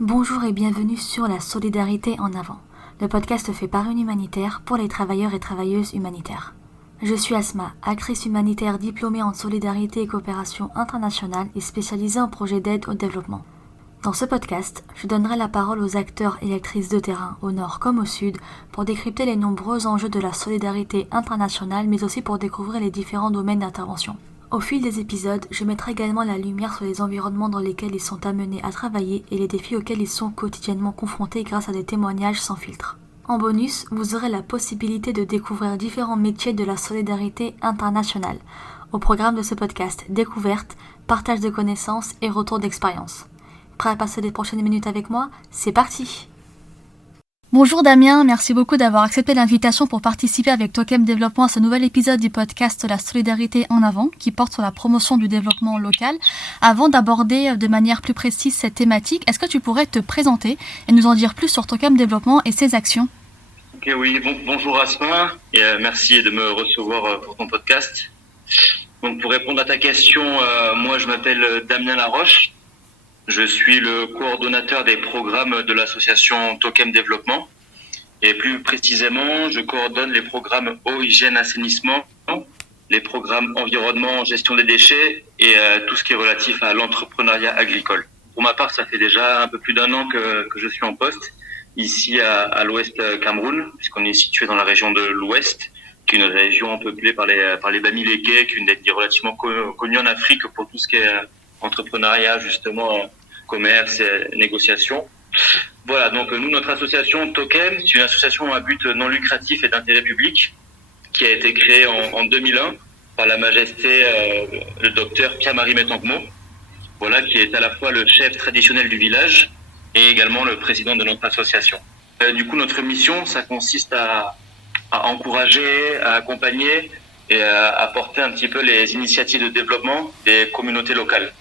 Bonjour et bienvenue sur la solidarité en avant, le podcast fait par une humanitaire pour les travailleurs et travailleuses humanitaires. Je suis Asma, actrice humanitaire diplômée en solidarité et coopération internationale et spécialisée en projets d'aide au développement. Dans ce podcast, je donnerai la parole aux acteurs et actrices de terrain, au nord comme au sud, pour décrypter les nombreux enjeux de la solidarité internationale, mais aussi pour découvrir les différents domaines d'intervention. Au fil des épisodes, je mettrai également la lumière sur les environnements dans lesquels ils sont amenés à travailler et les défis auxquels ils sont quotidiennement confrontés grâce à des témoignages sans filtre. En bonus, vous aurez la possibilité de découvrir différents métiers de la solidarité internationale. Au programme de ce podcast, découverte, partage de connaissances et retour d'expérience. Prêt à passer les prochaines minutes avec moi ? C'est parti! Bonjour Damien, merci beaucoup d'avoir accepté l'invitation pour participer avec Tokem Développement à ce nouvel épisode du podcast La solidarité en avant qui porte sur la promotion du développement local. Avant d'aborder de manière plus précise cette thématique, est-ce que tu pourrais te présenter et nous en dire plus sur Tokem Développement et ses actions ? Ok, oui, bonjour Asma et merci de me recevoir pour ton podcast. Donc pour répondre à ta question, moi je m'appelle Damien Laroche. Je suis le coordonnateur des programmes de l'association Tokem Développement et plus précisément, je coordonne les programmes eau, hygiène, assainissement, les programmes environnement, gestion des déchets et tout ce qui est relatif à l'entrepreneuriat agricole. Pour ma part, ça fait déjà un peu plus d'1 an que je suis en poste ici à l'ouest Cameroun, puisqu'on est situé dans la région de l'ouest, qui est une région peuplée par les Bamilékés, qui est une ethnie relativement connue en Afrique pour tout ce qui est entrepreneuriat, justement, commerce et négociation. Voilà, donc nous, notre association Tokem, c'est une association à but non lucratif et d'intérêt public qui a été créée en 2001 par la majesté le docteur Pierre-Marie Métangmo, voilà, qui est à la fois le chef traditionnel du village et également le président de notre association. Du coup, notre mission, ça consiste à encourager, à accompagner et à porter un petit peu les initiatives de développement des communautés locales.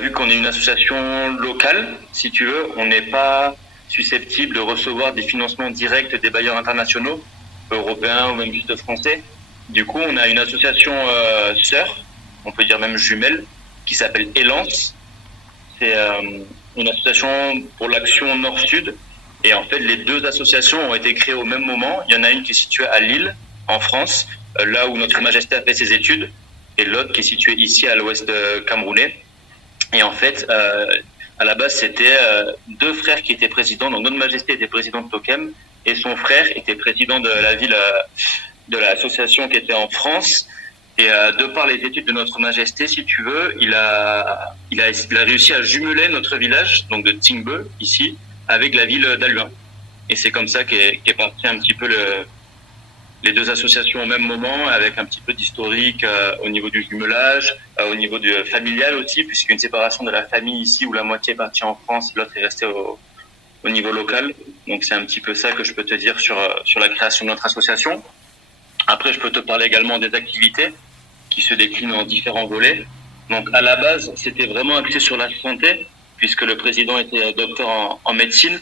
Vu qu'on est une association locale, si tu veux, on n'est pas susceptible de recevoir des financements directs des bailleurs internationaux, européens ou même juste français. Du coup, on a une association sœur, on peut dire même jumelle, qui s'appelle Elance. C'est une association pour l'action Nord-Sud. Et en fait, les deux associations ont été créées au même moment. Il y en a une qui est située à Lille, en France, là où Notre Majesté a fait ses études, et l'autre qui est située ici à l'ouest camerounais. Et en fait, à la base, c'était deux frères qui étaient présidents. Donc, Notre Majesté était président de Tokem et son frère était président de la ville, de l'association qui était en France. Et de par les études de Notre Majesté, si tu veux, il a réussi à jumeler notre village, donc de Tingbe, ici, avec la ville d'Aluin. Et c'est comme ça qu'est parti un petit peu les deux associations au même moment, avec un petit peu d'historique au niveau du jumelage, au niveau du familial aussi, puisqu'il y a une séparation de la famille ici, où la moitié est partie en France, l'autre est restée au niveau local. Donc c'est un petit peu ça que je peux te dire sur la création de notre association. Après, je peux te parler également des activités qui se déclinent en différents volets. Donc à la base, c'était vraiment axé sur la santé, puisque le président était docteur en médecine.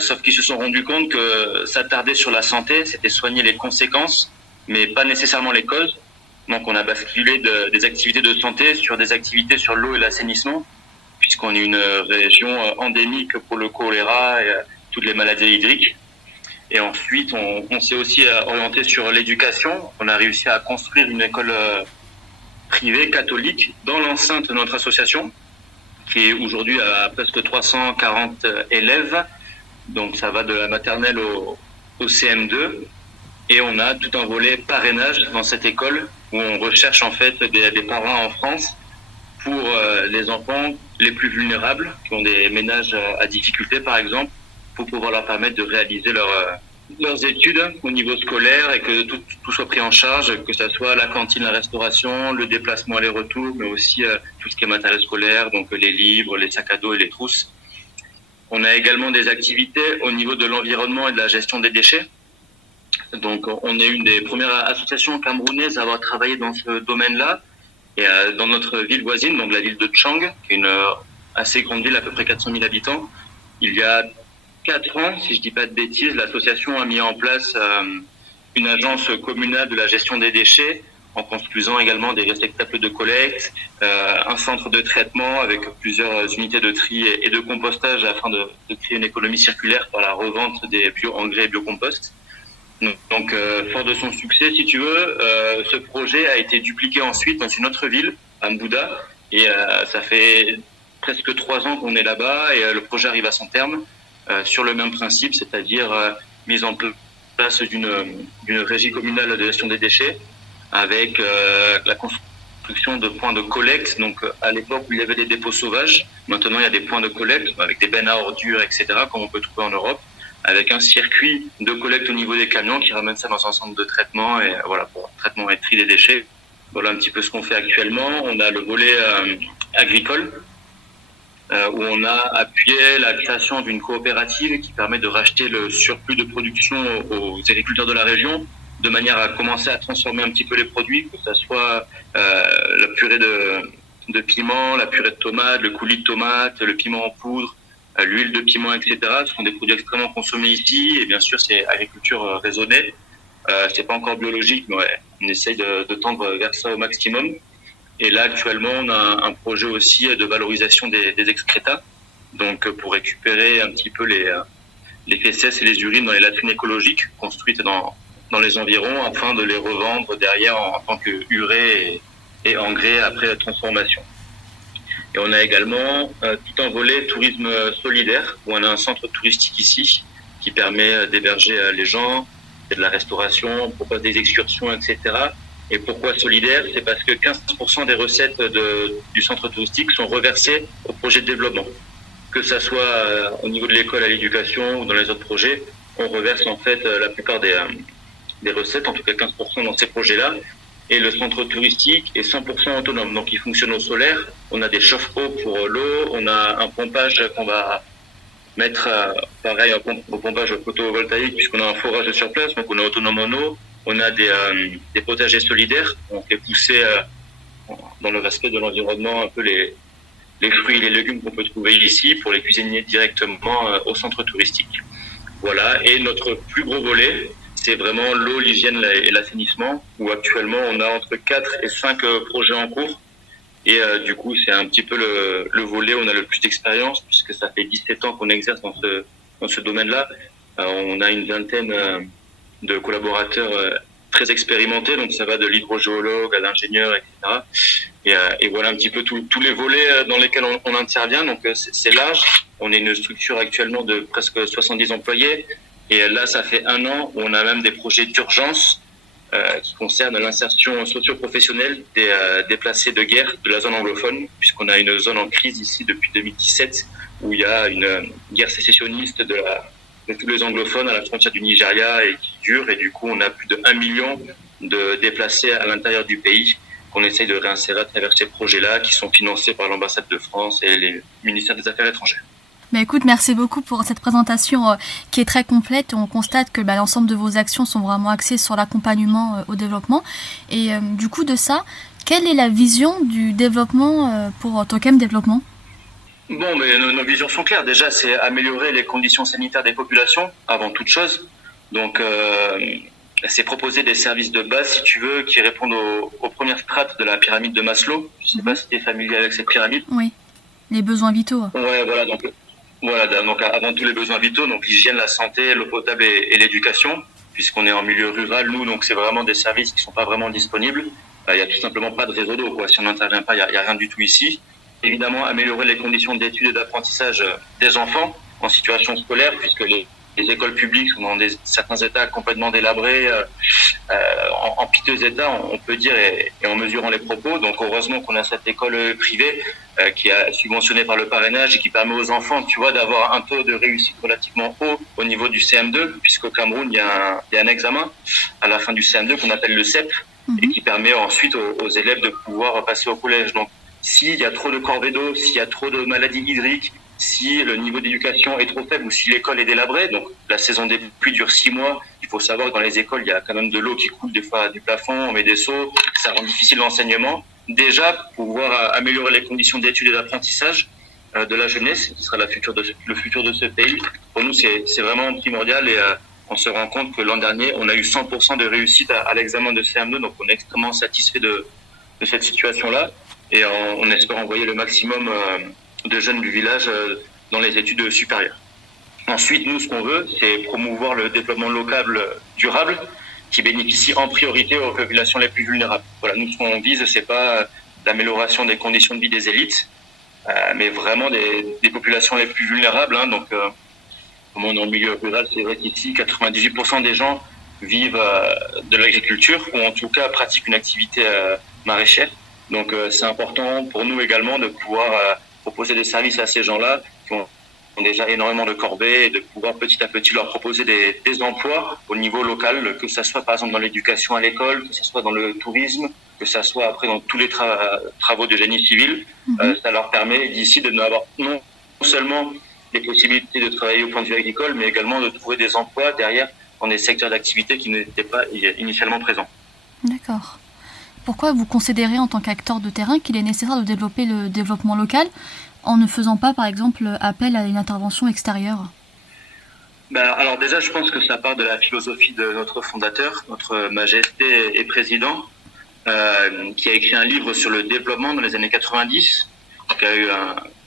Sauf qu'ils se sont rendus compte que s'attarder sur la santé, c'était soigner les conséquences, mais pas nécessairement les causes. Donc on a basculé des activités de santé sur des activités sur l'eau et l'assainissement, puisqu'on est une région endémique pour le choléra et toutes les maladies hydriques. Et ensuite, on s'est aussi orienté sur l'éducation. On a réussi à construire une école privée catholique dans l'enceinte de notre association, qui est aujourd'hui à presque 340 élèves. Donc ça va de la maternelle au CM2 et on a tout un volet parrainage dans cette école où on recherche en fait des parrains en France pour les enfants les plus vulnérables qui ont des ménages à difficulté par exemple, pour pouvoir leur permettre de réaliser leurs études au niveau scolaire et que tout soit pris en charge, que ce soit la cantine, la restauration, le déplacement aller-retour, mais aussi tout ce qui est matériel scolaire, donc les livres, les sacs à dos et les trousses. On a également des activités au niveau de l'environnement et de la gestion des déchets. Donc, on est une des premières associations camerounaises à avoir travaillé dans ce domaine-là. Et dans notre ville voisine, donc la ville de Tchang, qui est une assez grande ville, à peu près 400 000 habitants, il y a 4 ans, si je ne dis pas de bêtises, l'association a mis en place une agence communale de la gestion des déchets en construisant également des réceptacles de collecte, un centre de traitement avec plusieurs unités de tri et de compostage afin de créer une économie circulaire par la revente des bio-engrais et biocompost. Donc, fort de son succès, si tu veux, ce projet a été dupliqué ensuite dans une autre ville, à Mbouda, et ça fait presque 3 ans qu'on est là-bas et le projet arrive à son terme sur le même principe, c'est-à-dire mise en place d'une régie communale de gestion des déchets avec la construction de points de collecte. Donc, à l'époque où il y avait des dépôts sauvages, maintenant il y a des points de collecte avec des bennes à ordures, etc., comme on peut trouver en Europe, avec un circuit de collecte au niveau des camions qui ramène ça dans un centre de traitement et voilà, pour traitement et tri des déchets. Voilà un petit peu ce qu'on fait actuellement. On a le volet agricole où on a appuyé la création d'une coopérative qui permet de racheter le surplus de production aux agriculteurs de la région de manière à commencer à transformer un petit peu les produits, que ce soit la purée de piment, la purée de tomate, le coulis de tomate, le piment en poudre, l'huile de piment, etc. Ce sont des produits extrêmement consommés ici et bien sûr c'est agriculture raisonnée. C'est pas encore biologique, mais ouais, on essaye de tendre vers ça au maximum. Et là actuellement on a un projet aussi de valorisation des excrétas, donc pour récupérer un petit peu les fesses et les urines dans les latrines écologiques construites dans les environs afin de les revendre derrière en tant que urée et engrais après transformation. Et on a également tout un volet tourisme solidaire où on a un centre touristique ici qui permet d'héberger les gens, et de la restauration, on propose des excursions, etc. Et pourquoi solidaire ? C'est parce que 15% des recettes du centre touristique sont reversées au projet de développement. Que ça soit au niveau de l'école à l'éducation ou dans les autres projets, on reverse en fait la plupart des recettes, en tout cas 15% dans ces projets-là. Et le centre touristique est 100% autonome, donc il fonctionne au solaire. On a des chauffe-eau pour l'eau, on a un pompage qu'on va mettre, pareil, au pompage photovoltaïque puisqu'on a un forage sur place, donc on est autonome en eau. On a des potagers solidaires, on fait pousser dans le respect de l'environnement un peu les fruits et les légumes qu'on peut trouver ici pour les cuisiner directement au centre touristique. Voilà, et notre plus gros volet, c'est vraiment l'eau, l'hygiène et l'assainissement, où actuellement on a entre 4 et 5 projets en cours. Et du coup, c'est un petit peu le volet où on a le plus d'expérience, puisque ça fait 17 ans qu'on exerce dans ce domaine-là. On a une vingtaine de collaborateurs très expérimentés, donc ça va de l'hydrogéologue à l'ingénieur, etc. Et voilà un petit peu tous les volets dans lesquels on intervient. Donc c'est large. On est une structure actuellement de presque 70 employés. Et là, ça fait 1 an où on a même des projets d'urgence qui concernent l'insertion socio-professionnelle des déplacés de guerre de la zone anglophone, puisqu'on a une zone en crise ici depuis 2017, où il y a une guerre sécessionniste de tous les anglophones à la frontière du Nigeria et qui dure. Et du coup, on a plus de 1 million de déplacés à l'intérieur du pays qu'on essaye de réinsérer à travers ces projets-là qui sont financés par l'ambassade de France et les ministères des Affaires étrangères. Bah écoute, merci beaucoup pour cette présentation qui est très complète. On constate que l'ensemble de vos actions sont vraiment axées sur l'accompagnement au développement. Et du coup de ça, quelle est la vision du développement pour Tokem Développement ? Bon, mais nos visions sont claires. Déjà, c'est améliorer les conditions sanitaires des populations avant toute chose. Donc, c'est proposer des services de base, si tu veux, qui répondent aux premières strates de la pyramide de Maslow. Je ne sais pas si tu es familier avec cette pyramide. Oui, les besoins vitaux. Ouais, voilà, donc avant tous les besoins vitaux, donc l'hygiène, la santé, l'eau potable et l'éducation, puisqu'on est en milieu rural, nous, donc c'est vraiment des services qui sont pas vraiment disponibles. Il y a tout simplement pas de réseau d'eau, quoi. Si on n'intervient pas, il y a rien du tout ici. Évidemment, améliorer les conditions d'études et d'apprentissage des enfants en situation scolaire, puisque les écoles publiques sont dans certains états complètement délabrés, en piteux état, on peut dire, et en mesurant les propos. Donc heureusement qu'on a cette école privée qui est subventionnée par le parrainage et qui permet aux enfants, tu vois, d'avoir un taux de réussite relativement haut au niveau du CM2, puisqu'au Cameroun, il y a un examen à la fin du CM2 qu'on appelle le CEP, et qui permet ensuite aux élèves de pouvoir passer au collège. Donc s'il y a trop de corvées d'eau, s'il y a trop de maladies hydriques, si le niveau d'éducation est trop faible ou si l'école est délabrée, donc la saison des pluies dure 6 mois, il faut savoir que dans les écoles, il y a quand même de l'eau qui coule des fois du plafond, on met des seaux, ça rend difficile l'enseignement. Déjà, pouvoir améliorer les conditions d'études et d'apprentissage de la jeunesse, qui sera le futur de ce pays, pour nous, c'est vraiment primordial on se rend compte que l'an dernier, on a eu 100% de réussite à l'examen de CM2, donc on est extrêmement satisfait de cette situation-là, et on espère envoyer le maximum de jeunes du village dans les études supérieures. Ensuite, nous, ce qu'on veut, c'est promouvoir le développement local durable qui bénéficie en priorité aux populations les plus vulnérables. Voilà, nous, ce qu'on vise, c'est pas l'amélioration des conditions de vie des élites, mais vraiment des populations les plus vulnérables. Donc, comme on est en milieu rural, c'est vrai qu'ici, 98% des gens vivent de l'agriculture ou en tout cas pratiquent une activité maraîchère. Donc, c'est important pour nous également de pouvoir proposer des services à ces gens-là qui ont déjà énormément de corvées et de pouvoir petit à petit leur proposer des emplois au niveau local, que ça soit par exemple dans l'éducation à l'école, que ça soit dans le tourisme, que ça soit après dans tous les travaux de génie civil. Ça leur permet d'ici de n'avoir non seulement les possibilités de travailler au point de vue agricole, mais également de trouver des emplois derrière dans des secteurs d'activité qui n'étaient pas initialement présents. D'accord. Pourquoi vous considérez en tant qu'acteur de terrain qu'il est nécessaire de développer le développement local en ne faisant pas, par exemple, appel à une intervention extérieure ? Alors déjà, je pense que ça part de la philosophie de notre fondateur, notre majesté et président, qui a écrit un livre sur le développement dans les années 90, qui a eu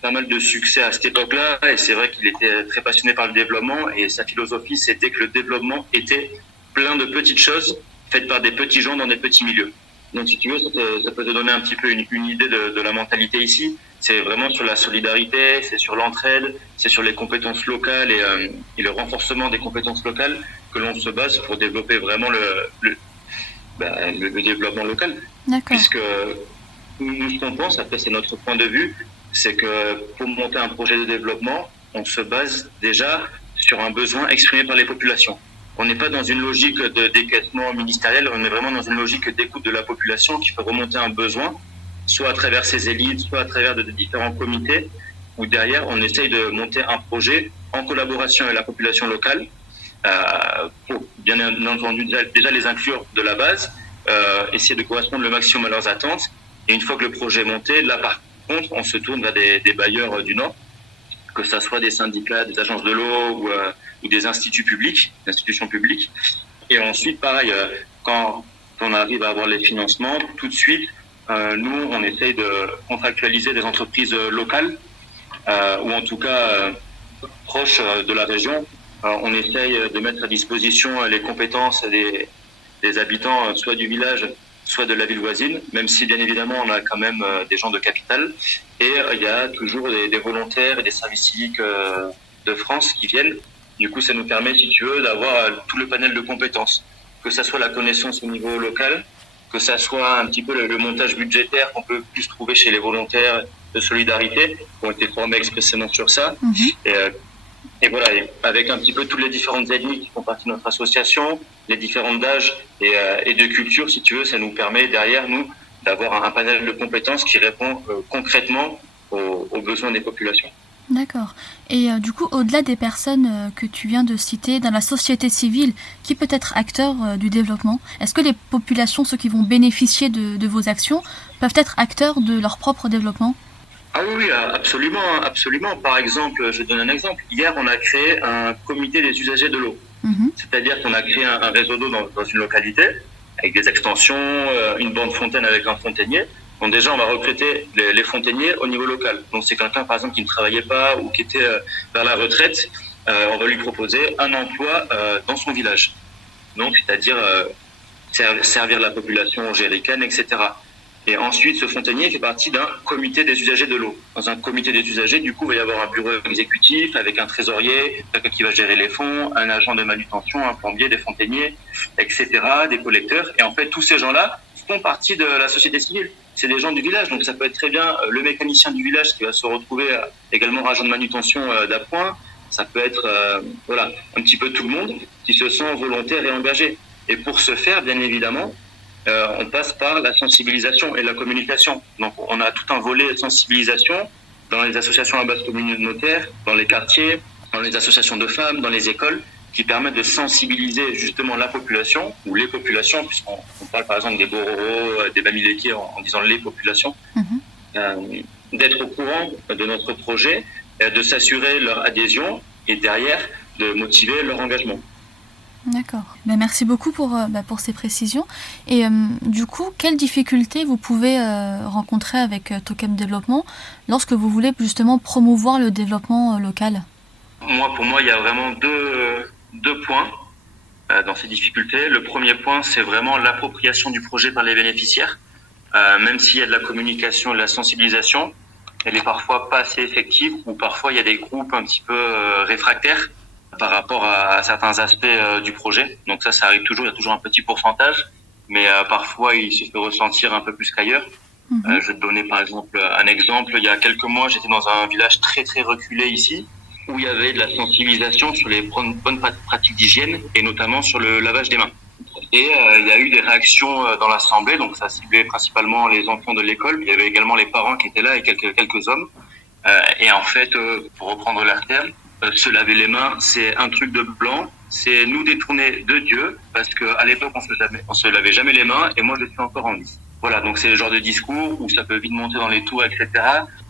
pas mal de succès à cette époque-là, et c'est vrai qu'il était très passionné par le développement, et sa philosophie, c'était que le développement était plein de petites choses faites par des petits gens dans des petits milieux. Donc si tu veux, ça peut te donner un petit peu une idée de la mentalité ici. C'est vraiment sur la solidarité, c'est sur l'entraide, c'est sur les compétences locales et le renforcement des compétences locales que l'on se base pour développer vraiment le développement local. D'accord. Puisque nous, ce qu'on pense, après c'est notre point de vue, c'est que pour monter un projet de développement, on se base déjà sur un besoin exprimé par les populations. On n'est pas dans une logique de décaissement ministériel, on est vraiment dans une logique d'écoute de la population qui fait remonter un besoin, soit à travers ses élites, soit à travers de différents comités, où derrière on essaye de monter un projet en collaboration avec la population locale, pour bien entendu déjà les inclure de la base, essayer de correspondre le maximum à leurs attentes. Et une fois que le projet est monté, là par contre, on se tourne vers des bailleurs du Nord, que ce soit des syndicats, des agences de l'eau ou des institutions publiques. Et ensuite, pareil, quand on arrive à avoir les financements, tout de suite, nous, on essaye de contractualiser des entreprises locales, ou en tout cas proches de la région. On essaye de mettre à disposition les compétences des habitants, soit du village, soit de la ville voisine, même si bien évidemment on a quand même des gens de capitale. Et il y a toujours des volontaires et des services civiques de France qui viennent. Du coup, ça nous permet, si tu veux, d'avoir tout le panel de compétences, que ça soit la connaissance au niveau local, que ça soit un petit peu le montage budgétaire qu'on peut plus trouver chez les volontaires de solidarité, qui ont été formés expressément sur ça. Et voilà, et avec un petit peu toutes les différentes ethnies qui font partie de notre association, les différentes d'âge et de culture, si tu veux, ça nous permet derrière, nous, d'avoir un panel de compétences qui répond concrètement aux besoins des populations. D'accord. Et du coup, au-delà des personnes que tu viens de citer, dans la société civile, qui peut être acteur du développement, est-ce que les populations, ceux qui vont bénéficier de vos actions, peuvent être acteurs de leur propre développement ? Ah oui, absolument, absolument. Par exemple, je donne un exemple. Hier, on a créé un comité des usagers de l'eau. C'est-à-dire qu'on a créé un réseau d'eau dans une localité, avec des extensions, une bande fontaine avec un fontainier. Donc déjà, on va recruter les fontainiers au niveau local. Donc c'est quelqu'un, par exemple, qui ne travaillait pas ou qui était vers la retraite. On va lui proposer un emploi dans son village. Donc, c'est-à-dire servir la population jerrycan, etc. Et ensuite, ce fontainier fait partie d'un comité des usagers de l'eau. Dans un comité des usagers, du coup, il va y avoir un bureau exécutif avec un trésorier, quelqu'un qui va gérer les fonds, un agent de manutention, un plombier, des fontainiers, etc., des collecteurs. Et en fait, tous ces gens-là font partie de la société civile. C'est des gens du village, donc ça peut être très bien le mécanicien du village qui va se retrouver également agent de manutention d'appoint. Ça peut être un petit peu tout le monde qui se sent volontaire et engagé. Et pour ce faire, bien évidemment, on passe par la sensibilisation et la communication. Donc on a tout un volet de sensibilisation dans les associations à base communautaire, dans les quartiers, dans les associations de femmes, dans les écoles, qui permettent de sensibiliser justement la population, ou les populations, puisqu'on parle par exemple des Bororo, des Bamileke en disant les populations, d'être au courant de notre projet, de s'assurer leur adhésion et derrière de motiver leur engagement. D'accord. Merci beaucoup pour ces précisions. Et du coup, quelles difficultés vous pouvez rencontrer avec Tokem Développement lorsque vous voulez justement promouvoir le développement local? Pour moi, il y a vraiment deux points dans ces difficultés. Le premier point, c'est vraiment l'appropriation du projet par les bénéficiaires. Même s'il y a de la communication et de la sensibilisation, elle est parfois pas assez effective, ou parfois il y a des groupes un petit peu réfractaires par rapport à certains aspects du projet. Donc ça arrive toujours, il y a toujours un petit pourcentage, mais parfois il se fait ressentir un peu plus qu'ailleurs. Je vais te donner par exemple un exemple. Il y a quelques mois, j'étais dans un village très très reculé ici, où il y avait de la sensibilisation sur les bonnes pratiques d'hygiène, et notamment sur le lavage des mains. Et il y a eu des réactions dans l'assemblée, donc ça ciblait principalement les enfants de l'école. Il y avait également les parents qui étaient là et quelques hommes. Et en fait, pour reprendre leur terme, se laver les mains, c'est un truc de blanc, c'est nous détourner de Dieu, parce qu'à l'époque, on se lavait jamais les mains, et moi, je suis encore en vie. Voilà, donc c'est le genre de discours où ça peut vite monter dans les tours, etc.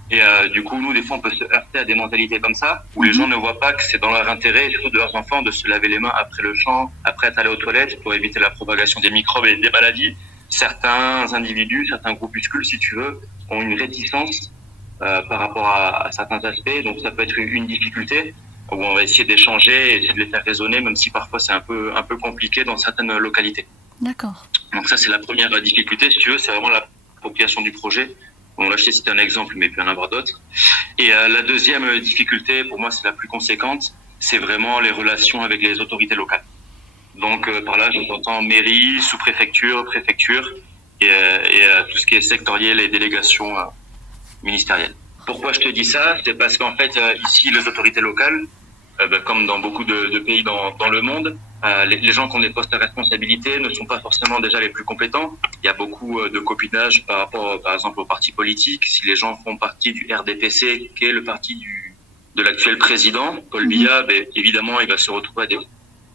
Et du coup, nous, des fois, on peut se heurter à des mentalités comme ça, où les gens ne voient pas que c'est dans leur intérêt, surtout de leurs enfants, de se laver les mains après le chant, après être allé aux toilettes, pour éviter la propagation des microbes et des maladies. Certains individus, certains groupuscules, si tu veux, ont une réticence par rapport à certains aspects. Donc ça peut être une difficulté, où on va essayer d'échanger et essayer de les faire raisonner, même si parfois c'est un peu compliqué dans certaines localités. D'accord. Donc ça, c'est la première difficulté, si tu veux, c'est vraiment l'appropriation du projet. Bon, là, je t'ai cité un exemple, mais il peut y en avoir d'autres. Et la deuxième difficulté, pour moi, c'est la plus conséquente, c'est vraiment les relations avec les autorités locales. Donc, par là, j'entends mairie, sous-préfecture, préfecture, et tout ce qui est sectoriel et délégation ministérielle. Pourquoi je te dis ça? C'est parce qu'en fait, ici, les autorités locales, comme dans beaucoup de pays dans le monde, les gens qui ont des postes à responsabilité ne sont pas forcément déjà les plus compétents. Il y a beaucoup de copinage par rapport, par exemple, aux partis politiques. Si les gens font partie du RDPC, qui est le parti de l'actuel président, Paul Biya, évidemment, il va se retrouver à des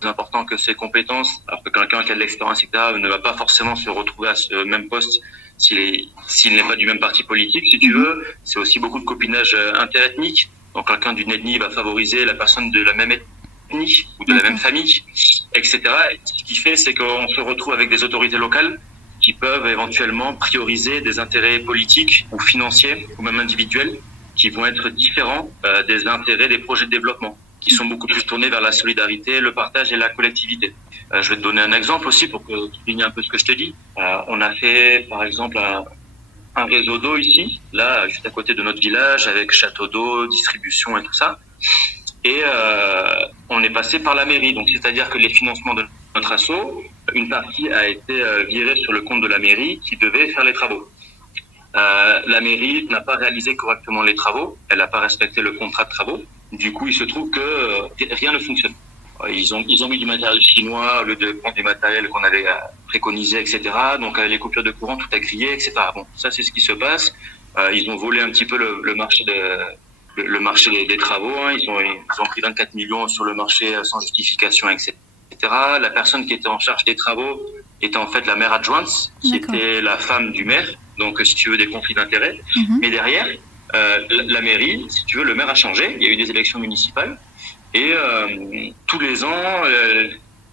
important que ses compétences, alors que quelqu'un qui a de l'expérience, etc., ne va pas forcément se retrouver à ce même poste s'il n'est pas du même parti politique, si tu veux. C'est aussi beaucoup de copinage interethnique. Donc quelqu'un d'une ethnie va favoriser la personne de la même ethnie ou de la même famille, etc. Et ce qui fait, c'est qu'on se retrouve avec des autorités locales qui peuvent éventuellement prioriser des intérêts politiques ou financiers ou même individuels qui vont être différents des intérêts des projets de développement, qui sont beaucoup plus tournés vers la solidarité, le partage et la collectivité. Je vais te donner un exemple aussi pour que tu soulignes un peu ce que je te dis. On a fait, par exemple, un réseau d'eau ici, là, juste à côté de notre village, avec château d'eau, distribution et tout ça. Et on est passé par la mairie. Donc, c'est-à-dire que les financements de notre asso, une partie a été virée sur le compte de la mairie qui devait faire les travaux. La mairie n'a pas réalisé correctement les travaux. Elle n'a pas respecté le contrat de travaux. Du coup, il se trouve que rien ne fonctionne. Ils ont mis du matériel chinois au lieu de prendre du matériel qu'on avait préconisé, etc. Donc les coupures de courant, tout a grillé, etc. Bon, ça c'est ce qui se passe. Ils ont volé un petit peu le marché des travaux. Hein. Ils ont pris 24 millions sur le marché sans justification, etc. La personne qui était en charge des travaux était en fait la maire adjointe, qui était la femme du maire. Donc si tu veux, des conflits d'intérêts. Mais derrière, la mairie, si tu veux, le maire a changé. Il y a eu des élections municipales. Et tous les ans,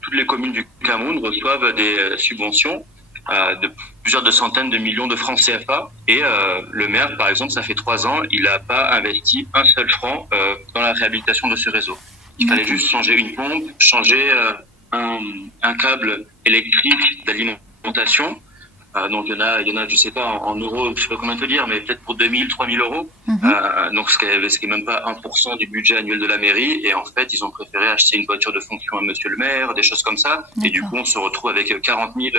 toutes les communes du Cameroun reçoivent des subventions de plusieurs de centaines de millions de francs CFA. Et le maire, par exemple, ça fait 3 ans, il n'a pas investi un seul franc dans la réhabilitation de ce réseau. Il fallait juste changer une pompe, changer un câble électrique d'alimentation. Donc il y en a, je sais pas, en euros, je sais pas comment te dire, mais peut-être pour 2000, 3000 euros. Donc ce qui est même pas 1% du budget annuel de la mairie. Et en fait, ils ont préféré acheter une voiture de fonction à monsieur le maire, des choses comme ça. Et du coup, on se retrouve avec 40 000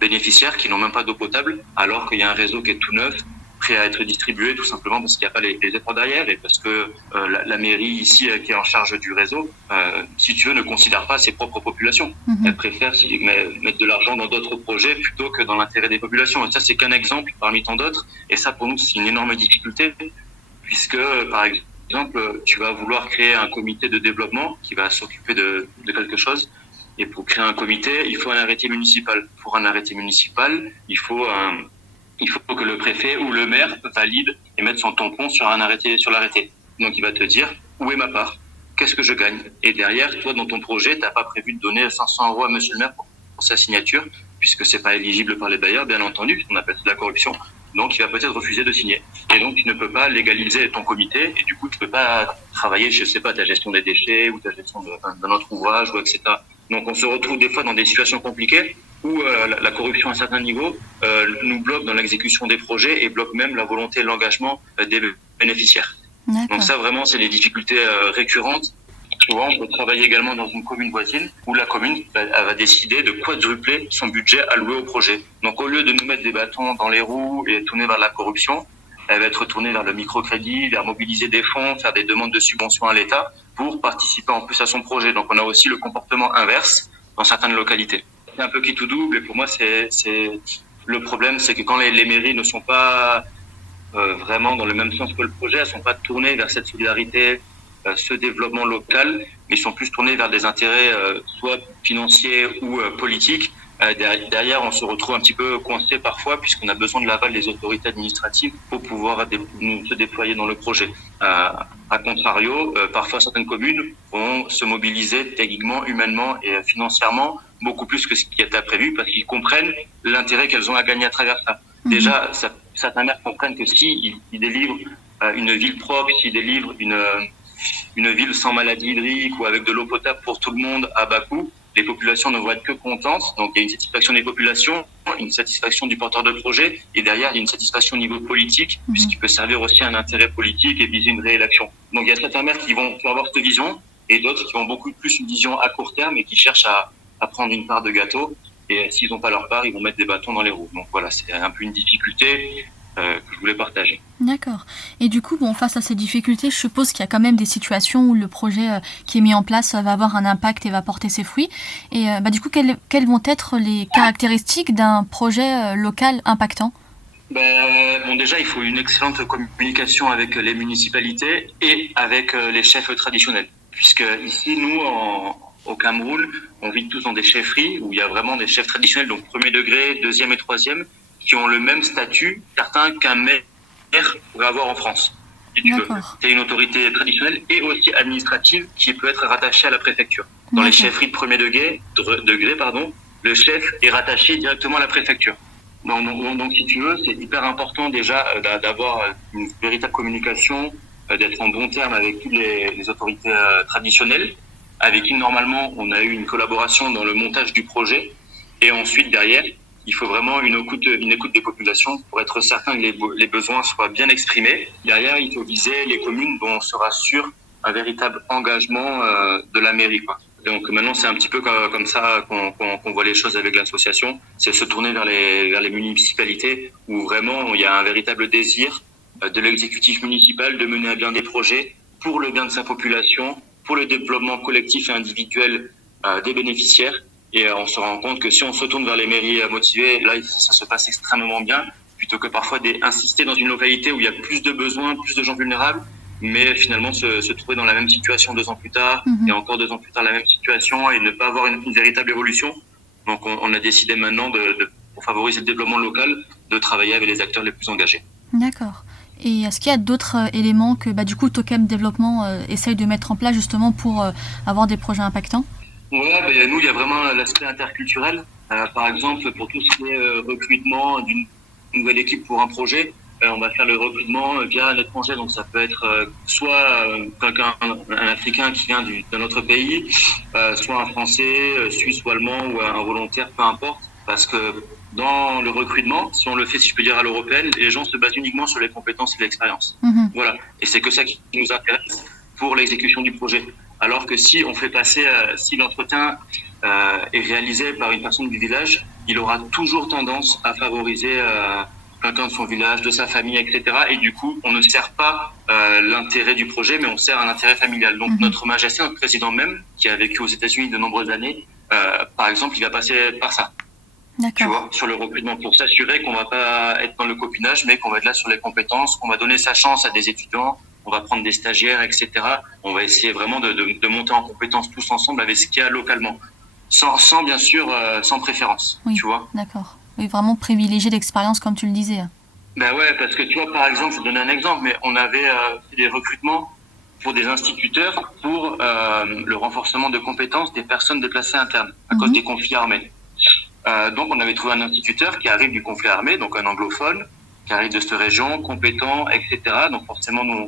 bénéficiaires qui n'ont même pas d'eau potable, alors qu'il y a un réseau qui est tout neuf, prêt à être distribué, tout simplement parce qu'il n'y a pas les efforts derrière et parce que la mairie ici qui est en charge du réseau, si tu veux, ne considère pas ses propres populations. Elle préfère mettre de l'argent dans d'autres projets plutôt que dans l'intérêt des populations. Et ça, c'est qu'un exemple parmi tant d'autres. Et ça, pour nous, c'est une énorme difficulté puisque, par exemple, tu vas vouloir créer un comité de développement qui va s'occuper de quelque chose. Et pour créer un comité, il faut un arrêté municipal. Pour un arrêté municipal, il faut que le préfet ou le maire valide et mette son tampon sur l'arrêté. Donc il va te dire où est ma part. qu'est-ce que je gagne? Et derrière, toi, dans ton projet, t'as pas prévu de donner 500 € à monsieur le maire pour sa signature, puisque c'est pas éligible par les bailleurs, bien entendu, on appelle ça de la corruption. Donc, il va peut-être refuser de signer. Et donc, tu ne peux pas légaliser ton comité, et du coup, tu peux pas travailler, je sais pas, ta gestion des déchets, ou ta gestion d'un autre ouvrage, ou etc. Donc, on se retrouve des fois dans des situations compliquées, où la corruption à un certain niveau nous bloque dans l'exécution des projets, et bloque même la volonté et l'engagement des bénéficiaires. D'accord. Donc ça, vraiment, c'est les difficultés récurrentes. Souvent, on peut travailler également dans une commune voisine où la commune elle va décider de quadrupler son budget alloué au projet. Donc, au lieu de nous mettre des bâtons dans les roues et tourner vers la corruption, elle va être tournée vers le microcrédit, vers mobiliser des fonds, faire des demandes de subventions à l'État pour participer en plus à son projet. Donc, on a aussi le comportement inverse dans certaines localités. C'est un peu qui tout double, et pour moi, c'est le problème, c'est que quand les mairies ne sont pas vraiment dans le même sens que le projet, elles sont pas tournées vers cette solidarité, ce développement local, mais ils sont plus tournés vers des intérêts soit financiers ou politiques. Derrière, on se retrouve un petit peu coincé parfois, puisqu'on a besoin de l'aval des autorités administratives pour pouvoir se déployer dans le projet. À contrario, parfois certaines communes vont se mobiliser techniquement, humainement et financièrement beaucoup plus que ce qui était prévu, parce qu'ils comprennent l'intérêt qu'elles ont à gagner à travers ça. Déjà, certains maires comprennent que s'ils délivrent une ville propre, s'ils délivrent une ville sans maladie hydrique ou avec de l'eau potable pour tout le monde à bas coût, les populations ne vont être que contentes. Donc il y a une satisfaction des populations, une satisfaction du porteur de projet, et derrière il y a une satisfaction au niveau politique, puisqu'il peut servir aussi à un intérêt politique et viser une réélection. Donc il y a certains maires qui vont avoir cette vision, et d'autres qui ont beaucoup plus une vision à court terme et qui cherchent à prendre une part de gâteau. Et s'ils n'ont pas leur part, ils vont mettre des bâtons dans les roues. Donc voilà, c'est un peu une difficulté que je voulais partager. D'accord. Et du coup, face à ces difficultés, je suppose qu'il y a quand même des situations où le projet qui est mis en place va avoir un impact et va porter ses fruits. Et du coup, quelles vont être les caractéristiques d'un projet local impactant ? Déjà, il faut une excellente communication avec les municipalités et avec les chefs traditionnels. Puisque ici, nous, au Cameroun, on vit tous dans des chefferies où il y a vraiment des chefs traditionnels, donc premier degré, deuxième et troisième, qui ont le même statut, certains qu'un maire pourrait avoir en France. Si tu veux. C'est une autorité traditionnelle et aussi administrative qui peut être rattachée à la préfecture. Dans les chefferies de premier degré, le chef est rattaché directement à la préfecture. Donc si tu veux, c'est hyper important déjà d'avoir une véritable communication, d'être en bon terme avec toutes les autorités traditionnelles, avec qui normalement on a eu une collaboration dans le montage du projet. Et ensuite derrière, il faut vraiment une écoute des populations pour être certain que les besoins soient bien exprimés. Derrière, il faut viser les communes dont on sera sûr un véritable engagement de la mairie, quoi. Donc maintenant, c'est un petit peu comme ça qu'on voit les choses avec l'association. C'est se tourner vers les municipalités où vraiment il y a un véritable désir de l'exécutif municipal de mener à bien des projets pour le bien de sa population, pour le développement collectif et individuel des bénéficiaires. Et on se rend compte que si on se tourne vers les mairies motivées, là, ça se passe extrêmement bien, plutôt que parfois d'insister dans une localité où il y a plus de besoins, plus de gens vulnérables, mais finalement se trouver dans la même situation 2 ans plus tard, et encore 2 ans plus tard la même situation, et ne pas avoir une véritable évolution. Donc on a décidé maintenant, pour favoriser le développement local, de travailler avec les acteurs les plus engagés. D'accord. Et est-ce qu'il y a d'autres éléments que du coup Tokem Développement essaye de mettre en place justement pour avoir des projets impactants ? Ouais, nous, il y a vraiment l'aspect interculturel. Par exemple, pour tout ce qui est recrutement d'une nouvelle équipe pour un projet, on va faire le recrutement via un étranger. Donc, ça peut être soit un Africain qui vient d'un autre pays, soit un Français, Suisse ou Allemand, ou un volontaire, peu importe. Parce que dans le recrutement, si on le fait, si je peux dire, à l'européenne, les gens se basent uniquement sur les compétences et l'expérience. Voilà. Et c'est que ça qui nous intéresse pour l'exécution du projet. Alors que si on fait passer, si l'entretien est réalisé par une personne du village, il aura toujours tendance à favoriser quelqu'un de son village, de sa famille, etc. Et du coup, on ne sert pas l'intérêt du projet, mais on sert un intérêt familial. Donc notre majesté, notre président même, qui a vécu aux États-Unis de nombreuses années, par exemple, il va passer par ça. D'accord. Tu vois, sur le recrutement, pour s'assurer qu'on va pas être dans le copinage, mais qu'on va être là sur les compétences, qu'on va donner sa chance à des étudiants, on va prendre des stagiaires, etc. On va essayer vraiment de monter en compétences tous ensemble avec ce qu'il y a localement. Sans bien sûr, sans préférence, oui, tu vois. D'accord. Oui, vraiment privilégier l'expérience comme tu le disais. Ouais, parce que tu vois, par exemple, je vais donner un exemple, mais on avait fait des recrutements pour des instituteurs pour le renforcement de compétences des personnes déplacées internes à cause des conflits armés. Donc, on avait trouvé un instituteur qui arrive du conflit armé, donc un anglophone, qui arrive de cette région, compétent, etc. Donc, forcément, nous